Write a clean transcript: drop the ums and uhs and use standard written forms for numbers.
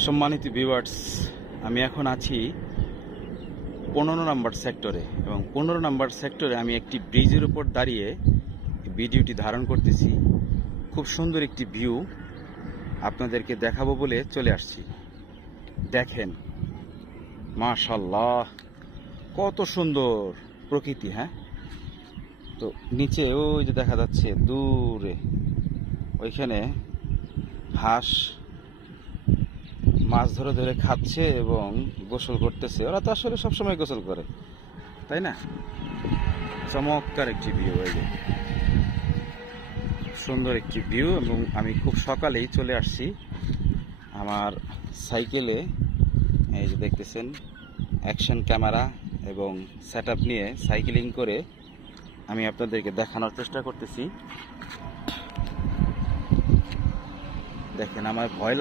সম্মানিত ভিউয়ার্স, আমি এখন আছি 15 নম্বর সেক্টরে এবং 15 নম্বর সেক্টরে আমি একটি ব্রিজের উপর দাঁড়িয়ে ভিডিওটি ধারণ করতেছি। খুব সুন্দর একটি ভিউ আপনাদেরকে দেখাবো বলে চলে আসছি। দেখেন, মাশাআল্লাহ, কত সুন্দর প্রকৃতি। হ্যাঁ, তো নিচে ওই যে দেখা যাচ্ছে দূরে, ওইখানে হাঁস মাছ ধরে ধরে খাচ্ছে এবং গোসল করতেছে। ওরা তো আসলে সবসময় গোসল করে, তাই না? চমৎকার একটি ভিউ, এই যে সুন্দর একটি ভিউ। এবং আমি খুব সকালেই চলে আসছি আমার সাইকেলে। এই যে দেখতেছেন, অ্যাকশন ক্যামেরা এবং সেটআপ নিয়ে সাইকেলিং করে আমি আপনাদেরকে দেখানোর চেষ্টা করতেছি। দেখেন, আমার ভয়